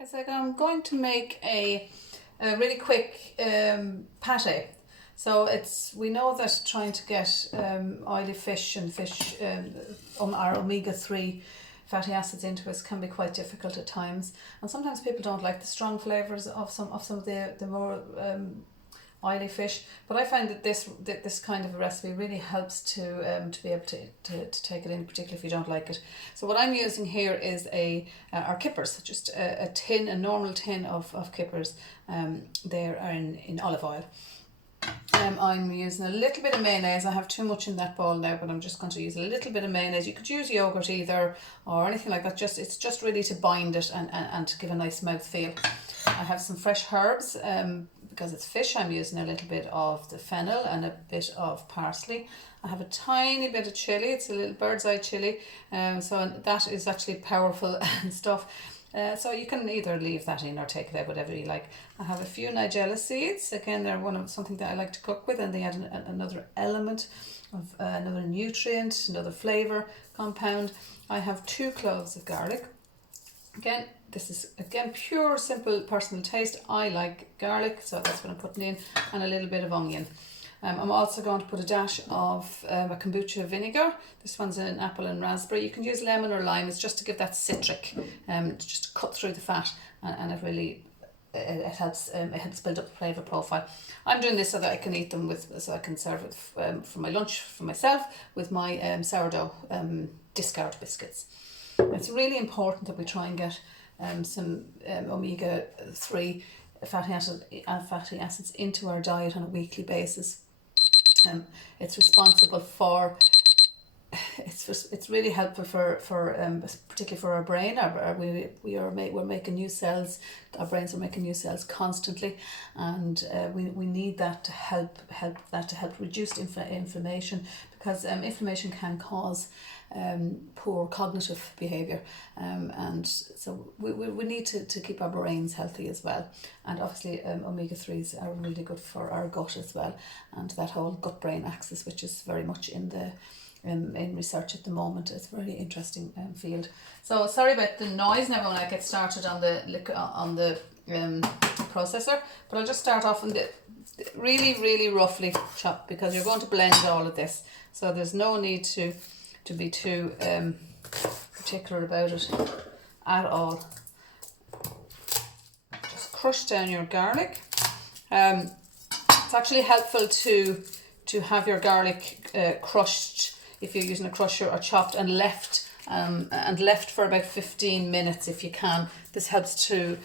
Okay, so I'm going to make a really quick pate. So we know that trying to get oily fish and our omega-3 fatty acids into us can be quite difficult at times, and sometimes people don't like the strong flavors of some of the more oily fish. But I find that this kind of a recipe really helps to be able to take it in, particularly if you don't like it. So what I'm using here is our kippers, just a normal tin of kippers. They are in olive oil. I'm using a little bit of mayonnaise. I have too much in that bowl now, but I'm just going to use a little bit of mayonnaise. You could use yogurt either or anything like that. It's just really to bind it and to give a nice mouth feel. I have some fresh herbs. Because it's fish, I'm using a little bit of the fennel and a bit of parsley. I have a tiny bit of chilli. It's a little bird's eye chilli. So that is actually powerful stuff. So you can either leave that in or take it out, whatever you like. I have a few nigella seeds. Again, they're something that I like to cook with, and they add another element of another nutrient, another flavour compound. I have 2 cloves of garlic. Again, this is pure, simple, personal taste. I like garlic, so that's what I'm putting in, and a little bit of onion. I'm also going to put a dash of a kombucha vinegar. This one's an apple and raspberry. You can use lemon or lime. It's just to give that citric, just to cut through the fat, and it really it helps build up the flavour profile. I'm doing this so that I can eat them so I can serve it for my lunch for myself with my sourdough discard biscuits. It's really important that we try and get some omega-3 fatty acids into our diet on a weekly basis. It's responsible for. It's really helpful for particularly for our brain. We're making new cells. Our brains are making new cells constantly, and we need that to help reduce inflammation, because inflammation can cause poor cognitive behaviour, and so we need to keep our brains healthy as well. And obviously omega-3s are really good for our gut as well, and that whole gut-brain axis, which is very much in research at the moment. It's a very interesting field. So sorry about the noise now when I get started on the processor, but I'll just start off on the really roughly chopped, because you're going to blend all of this, so there's no need to be too particular about it at all. Just crush down your garlic. It's actually helpful to have your garlic crushed if you're using a crusher, or chopped and left for about 15 minutes if you can. This helps to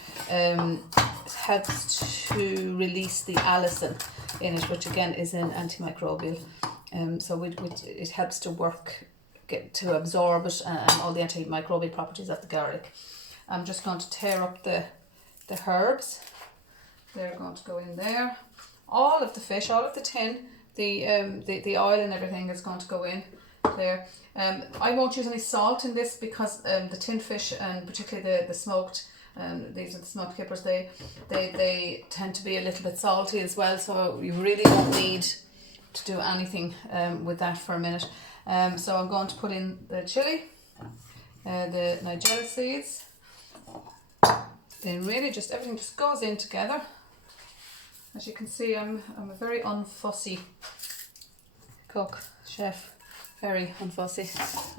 release the allicin in it, which again is an antimicrobial. So it helps to absorb it and all the antimicrobial properties of the garlic. I'm just going to tear up the herbs. They're going to go in there. All of the fish, all of the tin, the oil and everything is going to go in there. I won't use any salt in this, because the tin fish, and particularly the smoked, these are the smoked kippers, they tend to be a little bit salty as well, so you really don't need to do anything with that for a minute. So I'm going to put in the chili, the nigella seeds, then really just everything just goes in together. As you can see, I'm a very unfussy cook, chef, very unfussy.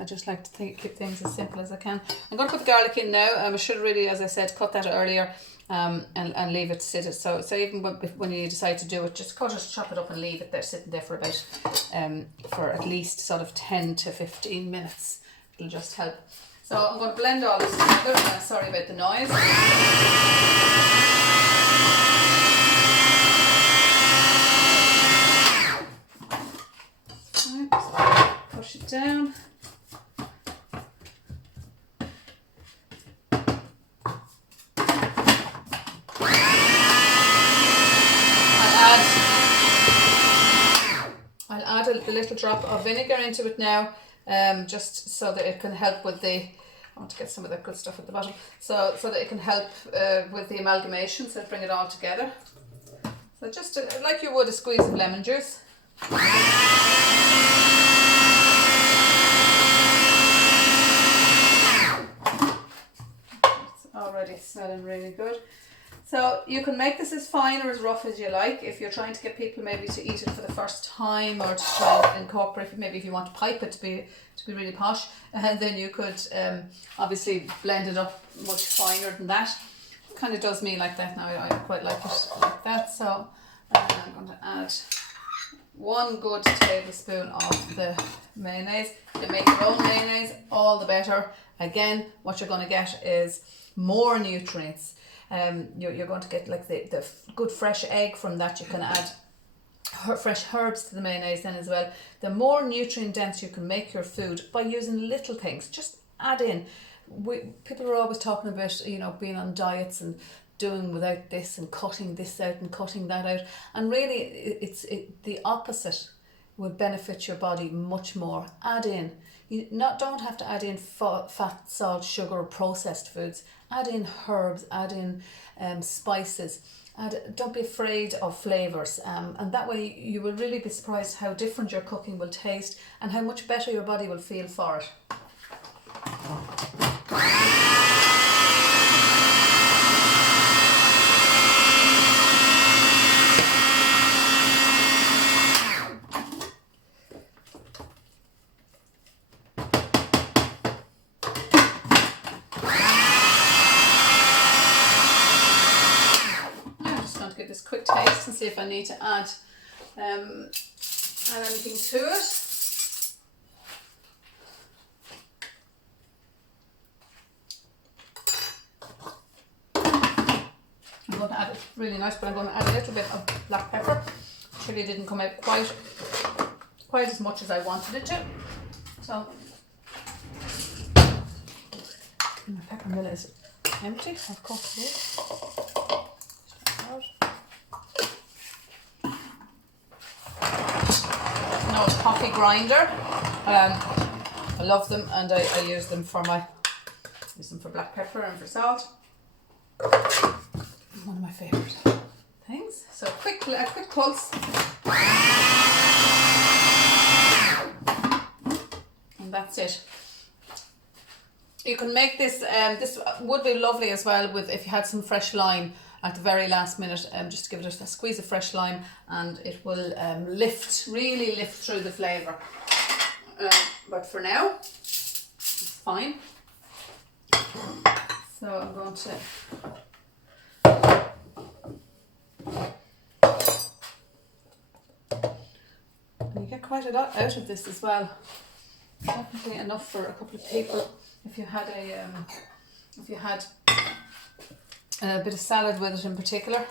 I just like to keep things as simple as I can. I'm going to put the garlic in now. I should really, as I said, cut that earlier and leave it sit. So even when you decide to do it, just chop it up and leave it there sitting there for about for at least sort of 10 to 15 minutes. It'll just help. So I'm going to blend all this together. Sorry about the noise. Push it down. I'll add a little drop of vinegar into it now, just so that it can help with I want to get some of that good stuff at the bottom, so that it can help with the amalgamation, so bring it all together. So just like you would a squeeze of lemon juice. already smelling really good. So you can make this as fine or as rough as you like. If you're trying to get people maybe to eat it for the first time, or to try and incorporate, maybe if you want to pipe it to be really posh, and then you could obviously blend it up much finer than that. It kind of does me like that now. I quite like it like that. So I'm going to add 1 good tablespoon of the mayonnaise. You make your own mayonnaise, all the better. Again, what you're going to get is more nutrients. You're going to get like the good fresh egg from that. You can add fresh herbs to the mayonnaise then as well. The more nutrient dense you can make your food by using little things. Just add in. People are always talking about, you know, being on diets and doing without this and cutting this out and cutting that out, and really it's the opposite would benefit your body much more. Add in. You don't have to add in fat, salt, sugar or processed foods. Add in herbs, add in spices. Don't be afraid of flavours, and that way you will really be surprised how different your cooking will taste and how much better your body will feel for it. Quick taste and see if I need to add anything to it. I'm going to add it really nice, but I'm going to add a little bit of black pepper. Chili didn't come out quite as much as I wanted it to. So my pepper mill is empty, of course it is. Coffee grinder. I love them, and I use them for black pepper and for salt. One of my favourite things. So a quick pulse, and that's it. You can make this. This would be lovely as well with if you had some fresh lime at the very last minute, just to give it a squeeze of fresh lime, and it will really lift through the flavour. But for now, it's fine. So I'm going to and you get quite a lot out of this as well. Definitely enough for a couple of people. If you had a bit of salad with it in particular.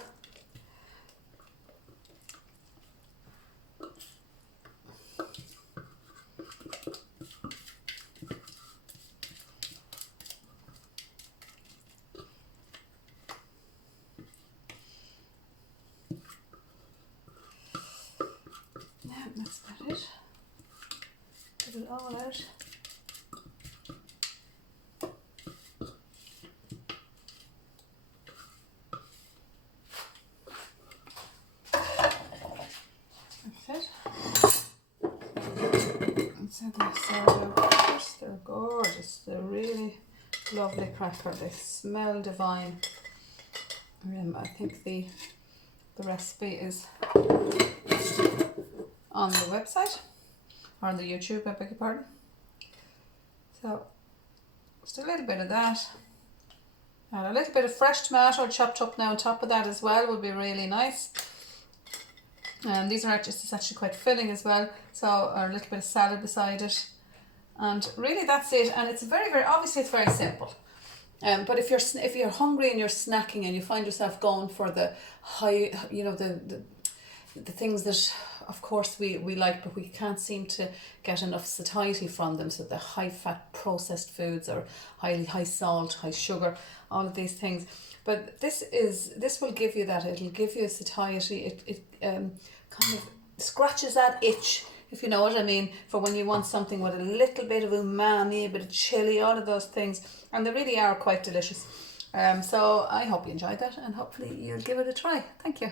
Yeah, that's about it. Get it all out. They're gorgeous. They're really lovely cracker. They smell divine. I think the recipe is on the website or on the YouTube, I beg your pardon. So just a little bit of that, and a little bit of fresh tomato chopped up now on top of that as well would be really nice. And these are actually quite filling as well, so a little bit of salad beside it, and really that's it. And it's very, very obviously it's very simple. But if you're hungry and you're snacking and you find yourself going for the high, you know, the things that of course we like, but we can't seem to get enough satiety from them, so the high fat processed foods or high salt, high sugar, all of these things. But this will give you that. It'll give you satiety. It kind of scratches that itch, if you know what I mean, for when you want something with a little bit of umami, a bit of chili, all of those things, and they really are quite delicious. So I hope you enjoyed that, and hopefully you'll give it a try. Thank you.